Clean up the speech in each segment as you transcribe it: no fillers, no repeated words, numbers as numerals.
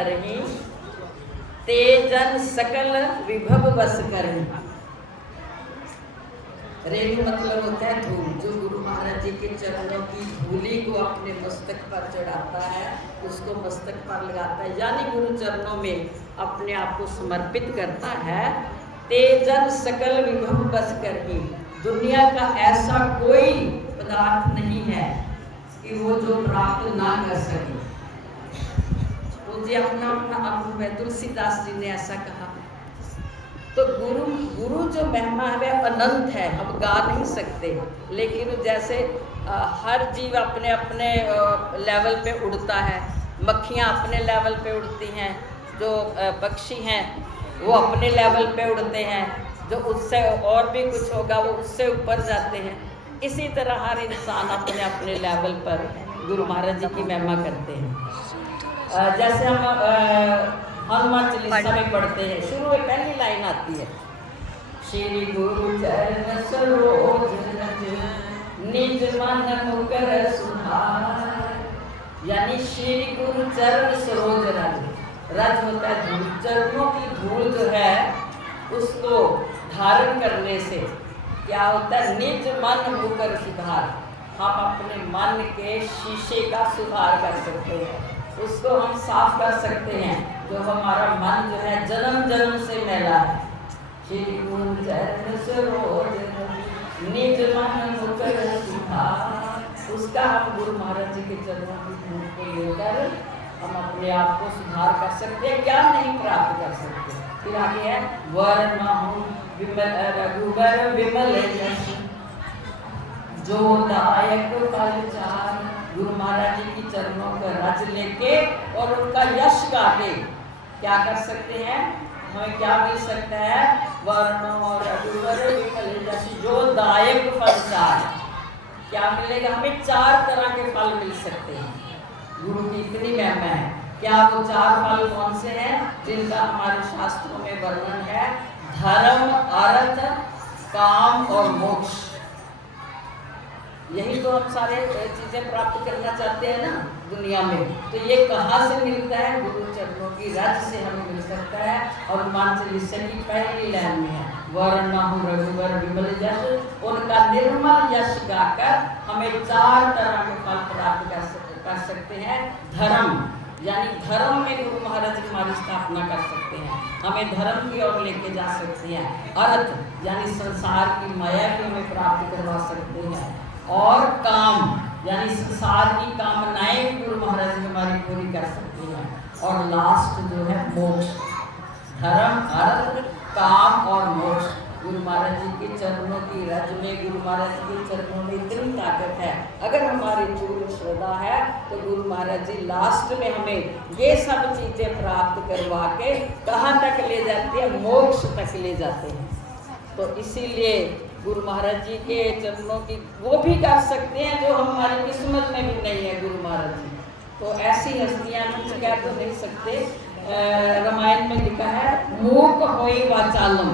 करही, तेजन सकल विभव बस करही। रेणु मतलब होता है धूल। जो गुरु महाराज जी के चरणों की धूली को अपने मस्तक पर चढ़ाता है, उसको मस्तक पर लगाता है, यानी गुरु चरणों में अपने आप को समर्पित करता है। तेजन सकल विभव बस करही, दुनिया का ऐसा कोई पदार्थ नहीं है कि वो जो प्राप्त ना कर सके। तो जी अपना अपना अनुभव है, तुलसीदास जी ने ऐसा कहा। तो गुरु जो महिमा है वह अनंत है, हम गा नहीं सकते। लेकिन जैसे हर जीव अपने अपने लेवल पे उड़ता है, मक्खियाँ अपने लेवल पे उड़ती हैं, जो पक्षी हैं वो अपने लेवल पे उड़ते हैं, जो उससे और भी कुछ होगा वो उससे ऊपर जाते हैं। इसी तरह हर इंसान अपने अपने लेवल पर गुरु महाराज जी की महिमा करते हैं। जैसे हम हनुमान चालीसा में पढ़ते हैं, शुरू में पहली लाइन आती है, श्री गुरु चरण सरोज रज, निज मन मुकर सुधार। यानी श्री गुरु चरण सरोज रज, रज होता है धूल, चरणों की धूल जो है उसको धारण करने से क्या होता है, निज मन मुकर सुधार। हम अपने मन के शीशे का सुधार कर सकते हैं, उसको हम साफ कर सकते हैं। जो हमारा मन जो है जन्म जन्म से मैला है, श्री गुरु चरण सरोज निज मन मुकर सुधार, उसका हम गुरु महाराज जी के चरणों की धूल को लेकर हम अपने आप को सुधार कर सकते हैं। क्या नहीं प्राप्त कर सकते। फिर आगे है वर्णहु विमल रघुबर विमल यश, जो दायक फल चार। गुरु महाराज जी की चरणों का रज लेके और उनका यश गा के क्या कर सकते हैं, हमें क्या मिल सकता है, वर्ण और रघुवर विमल यश, जो दायक फल चार। क्या मिलेगा हमें, 4 तरह के फल मिल सकते हैं। गुरु की इतनी महिमा है। क्या वो 4 फल कौन से हैं जिनका हमारे शास्त्रों में वर्णन है, धर्म, अर्थ, काम और मोक्ष। यही तो हम सारे चीजें प्राप्त करना चाहते हैं ना दुनिया में। तो ये कहाँ से मिलता है, गुरु चरणों की रज से हमें मिल सकता है। और हनुमान चालीसा की पहली लाइन में है, वर्णहु रघुवर विमल यश, उनका निर्मल यश गाकर हमें 4 तरह के फल प्राप्त कर सकते हैं। धर्म यानी धर्म में गुरु महाराज हमारी स्थापना कर सकते हैं, हमें धर्म की ओर लेके जा सकते हैं। अर्थ यानी संसार की माया की हमें प्राप्त करवा सकते हैं। और काम यानी संसार की कामनाएं भी गुरु महाराज हमारी पूरी कर सकते हैं। और लास्ट जो है मोक्ष, धर्म, अर्थ, काम और मोक्ष। गुरु महाराज जी के चरणों की रज में, गुरु महाराज जी के चरणों में इतनी ताकत है। अगर हमारी पूर्ण श्रद्धा है तो गुरु महाराज जी लास्ट में हमें ये सब चीजें प्राप्त करवा के कहाँ तक ले जाते हैं, मोक्ष तक ले जाते हैं। तो इसीलिए गुरु महाराज जी के चरणों की वो भी कर सकते हैं जो हमारी किस्मत में भी नहीं है। गुरु महाराज जी तो ऐसी हस्तियां कुछ कह तो नहीं सकते। रामायण में लिखा है, मूक होई वाचालम,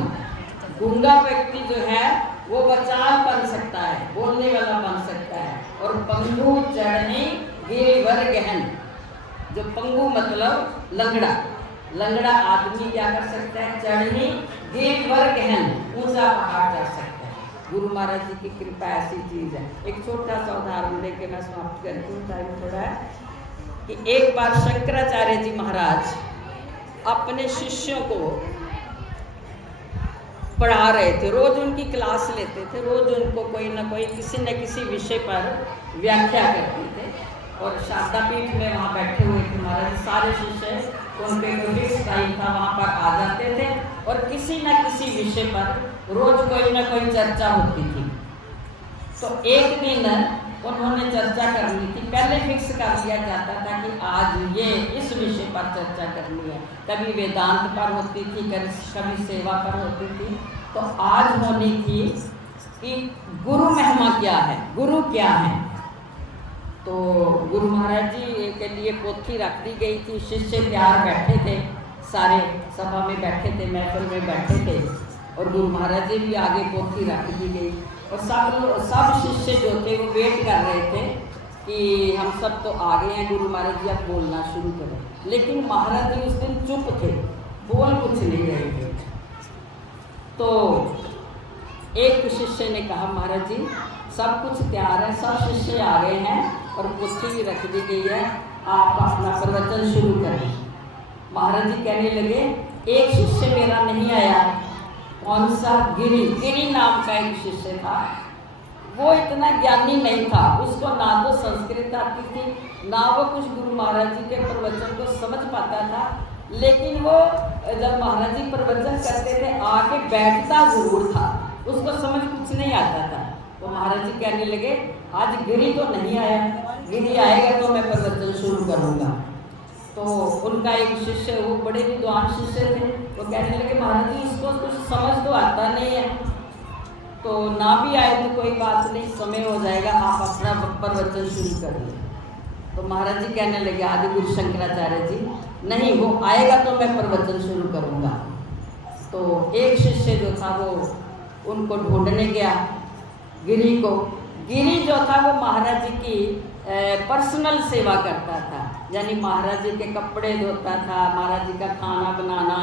गूंगा व्यक्ति जो है वो वाचाल बन सकता है, बोलने वाला बन सकता है। और पंगु चढ़नी गिरिवर गहन, जो पंगु मतलब लंगड़ा, लंगड़ा आदमी क्या कर सकता है, चढ़नी गिरिवर गहन, ऊंचा पहाड़ चढ़ सकता है। गुरु महाराज जी की कृपा ऐसी चीज है। एक छोटा सा उदाहरण देके मैं समाप्त करती हूँ, टाइम थोड़ा है। कि एक बार शंकराचार्य जी महाराज अपने शिष्यों को पढ़ा रहे थे, रोज उनकी क्लास लेते थे, रोज उनको कोई ना कोई किसी न किसी विषय पर व्याख्या करते थे। और शारदापीठ में वहाँ बैठे हुए थे महाराज, सारे शिष्य उनके जो फिक्स टाइम था वहाँ पर आ जाते थे और किसी न किसी विषय पर रोज कोई ना कोई चर्चा होती थी। तो एक दिन उन्होंने चर्चा करनी थी, पहले फिक्स कर दिया जाता था कि आज ये इस विषय पर चर्चा करनी है। कभी वेदांत पर होती थी, कभी सेवा पर होती थी। तो आज होनी थी कि गुरु महिमा क्या है, गुरु क्या है। तो गुरु महाराज जी के लिए पोथी रख दी गई थी, शिष्य तैयार बैठे थे, सारे सभा में बैठे थे, महफिल में बैठे थे। और गुरु महाराज जी भी आगे पोथी रख दी गई और सब शिष्य जो थे वो वेट कर रहे थे कि हम सब तो आ गए हैं, गुरु महाराज जी आप बोलना शुरू करें। लेकिन महाराज जी उस दिन चुप थे, बोल कुछ नहीं रहे थे। तो एक शिष्य ने कहा महाराज जी सब कुछ तैयार है, सब शिष्य आ गए हैं और कुर्सी भी रख दी गई है, आप अपना प्रवचन शुरू करें। महाराज जी कहने लगे एक शिष्य मेरा नहीं आया। कौन सा? गिरी नाम का एक शिष्य था। वो इतना ज्ञानी नहीं था, उसको ना तो संस्कृत आती थी ना वो कुछ गुरु महाराज जी के प्रवचन को समझ पाता था। लेकिन वो जब महाराज जी प्रवचन करते थे आके बैठता जरूर था, उसको समझ कुछ नहीं आता था। तो महाराज जी कहने लगे आज गिरी तो नहीं आया, गिरी आएगा तो मैं प्रवचन शुरू करूँगा। तो उनका एक शिष्य, वो बड़े विद्वान शिष्य थे, वो कहने लगे महाराज जी इसको कुछ समझ तो आता नहीं है, तो ना भी आए तो कोई बात नहीं, समय हो जाएगा, आप अपना प्रवचन शुरू करिए। तो महाराज जी कहने लगे आदि गुरु शंकराचार्य जी नहीं, वो आएगा तो मैं प्रवचन शुरू करूँगा। तो एक शिष्य जो था वो उनको ढूंढने गया, गिरी को। गिरी जो था वो महाराज जी की पर्सनल सेवा करता था, यानी महाराज जी के कपड़े धोता था, महाराज जी का खाना बनाना,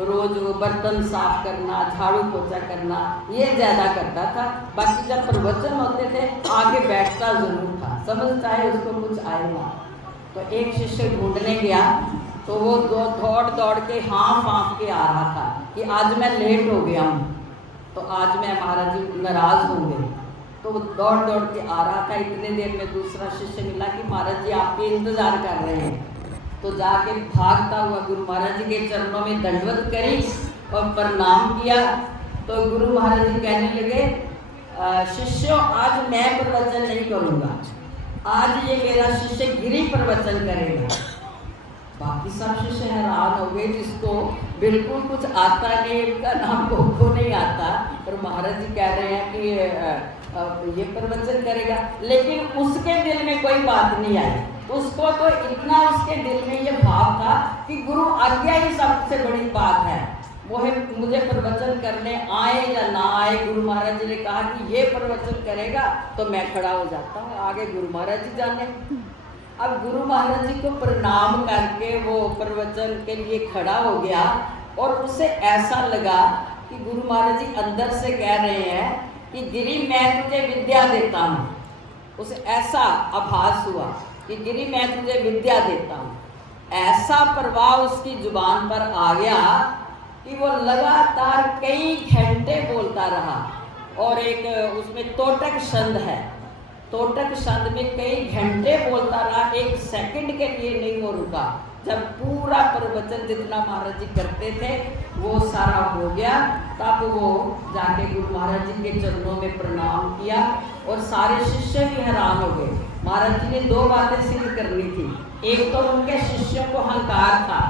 रोज वो बर्तन साफ करना, झाड़ू पोछा करना, ये ज़्यादा करता था। बाकी जब प्रवचन होते थे आगे बैठता जरूर था, समझ चाहे उसको कुछ आए ना। तो एक शिष्य ढूंढने गया तो वो दौड़ दौड़ के हाँफ के आ रहा था कि आज मैं लेट हो गया हूँ, तो आज मैं महाराज जी नाराज़ होंगे। तो वो दौड़ दौड़ के आ रहा था। इतने देर में दूसरा शिष्य मिला कि महाराज जी आपके इंतज़ार कर रहे हैं। तो जाके भागता हुआ गुरु महाराज जी के चरणों में दंडवत करी और प्रणाम किया। तो गुरु महाराज जी कहने लगे शिष्यों आज मैं प्रवचन नहीं करूँगा, आज ये मेरा शिष्य गिरी प्रवचन करेगा। बाकी सब शिष्य हैरान हो गए, जिसको बिल्कुल कुछ आता नहीं, इनका नाम को नहीं आता, और महाराज जी कह रहे हैं कि ये प्रवचन करेगा। लेकिन उसके दिल में कोई बात नहीं आई, उसको तो इतना उसके दिल में ये भाव था कि गुरु आज्ञा ही सबसे बड़ी बात है, वो है मुझे प्रवचन करने आए या ना आए। गुरु महाराज जी ने कहा कि ये प्रवचन करेगा तो मैं खड़ा हो जाता हूँ, आगे गुरु महाराज जी जाने। अब गुरु महाराज जी को प्रणाम करके वो प्रवचन के लिए खड़ा हो गया और उसे ऐसा लगा कि गुरु महाराज जी अंदर से कह रहे हैं कि गिरी मैं तुझे विद्या देता हूँ। उसे ऐसा आभास हुआ कि गिरी मैं तुझे विद्या देता हूँ। ऐसा प्रभाव उसकी जुबान पर आ गया कि वो लगातार कई घंटे बोलता रहा। और एक उसमें तोटक छंद है, तोटक छंद में कई घंटे बोलता रहा, एक सेकंड के लिए नहीं वो रुका। जब पूरा प्रवचन जितना महाराज जी करते थे वो सारा हो गया, तब वो जाके गुरु महाराज जी के चरणों में प्रणाम किया और सारे शिष्य भी हैरान हो गए। महाराज जी ने दो बातें सिद्ध करनी थी। एक तो उनके शिष्यों को अहंकार था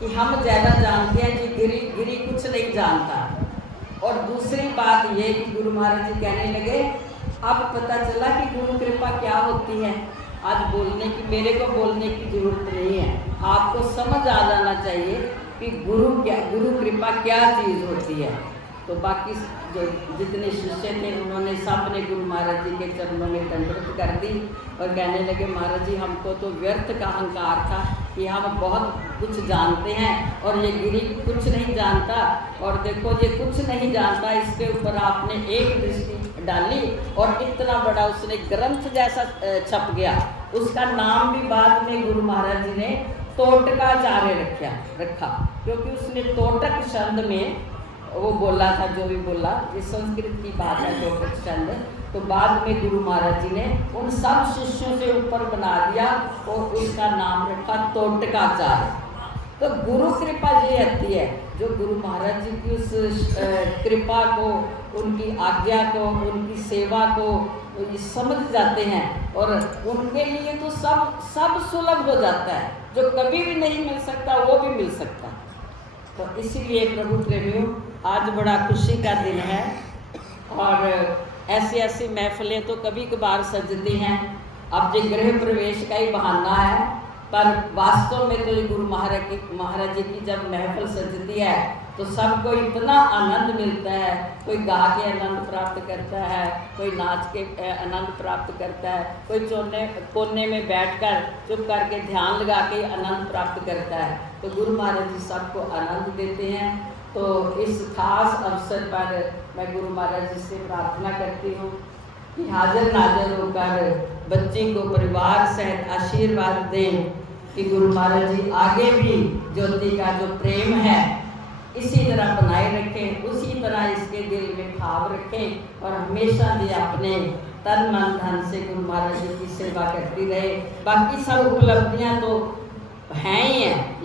कि हम ज़्यादा जानते हैं जी, गिरी कुछ नहीं जानता। और दूसरी बात ये कि गुरु महाराज जी कहने लगे अब पता चला कि गुरु कृपा क्या होती है। आज बोलने की, मेरे को बोलने की जरूरत नहीं है, आपको समझ आ जाना चाहिए कि गुरु कृपा क्या चीज़ होती है। तो बाकी जो जितने शिष्य थे उन्होंने सब ने गुरु महाराज जी के चरणों में दंडवत कर दी और कहने लगे महाराज जी हमको तो व्यर्थ का अहंकार था कि हम बहुत कुछ जानते हैं और ये गिरी कुछ नहीं जानता, और देखो ये कुछ नहीं जानता, इसके ऊपर आपने एक दृष्टि डाली और इतना बड़ा उसने ग्रंथ जैसा छप गया। उसका नाम भी बाद में गुरु महाराज जी ने तोटकाचार्य रखा, क्योंकि उसने तोटक छंद में वो बोला था जो भी बोला, ये संस्कृत की बात है तोटक छंद। तो बाद में गुरु महाराज जी ने उन सब शिष्यों से ऊपर बना दिया और उसका नाम रखा तोटकाचार्य। तो गुरु कृपा ये आती है जो गुरु महाराज जी की उस कृपा को, उनकी आज्ञा को, उनकी सेवा को समझ जाते हैं और उनके लिए तो सब सुलभ हो जाता है। जो कभी भी नहीं मिल सकता वो भी मिल सकता। तो इसीलिए प्रभु प्रेमियों आज बड़ा खुशी का दिन है और ऐसी महफिलें तो कभी कभार सजती हैं। अब जो गृह प्रवेश का ही बहाना है पर वास्तव में तो ये गुरु महाराज जी की जब महफिल सजती है तो सबको इतना आनंद मिलता है। कोई गा के आनंद प्राप्त करता है, कोई नाच के आनंद प्राप्त करता है, कोई कोने में बैठकर चुप करके ध्यान लगा के आनंद प्राप्त करता है। तो गुरु महाराज जी सबको आनंद देते हैं। तो इस खास अवसर पर मैं गुरु महाराज जी से प्रार्थना करती हूँ कि हाजिर नाजिर होकर बच्ची को परिवार सहित आशीर्वाद दें कि गुरु महाराज जी आगे भी ज्योति का जो प्रेम है इसी तरह बनाए रखें, उसी तरह इसके दिल में भाव रखें और हमेशा भी अपने तन मन धन से गुरु महाराज जी की सेवा करती रहे। बाकी सब उपलब्धियां तो हैं ही हैं।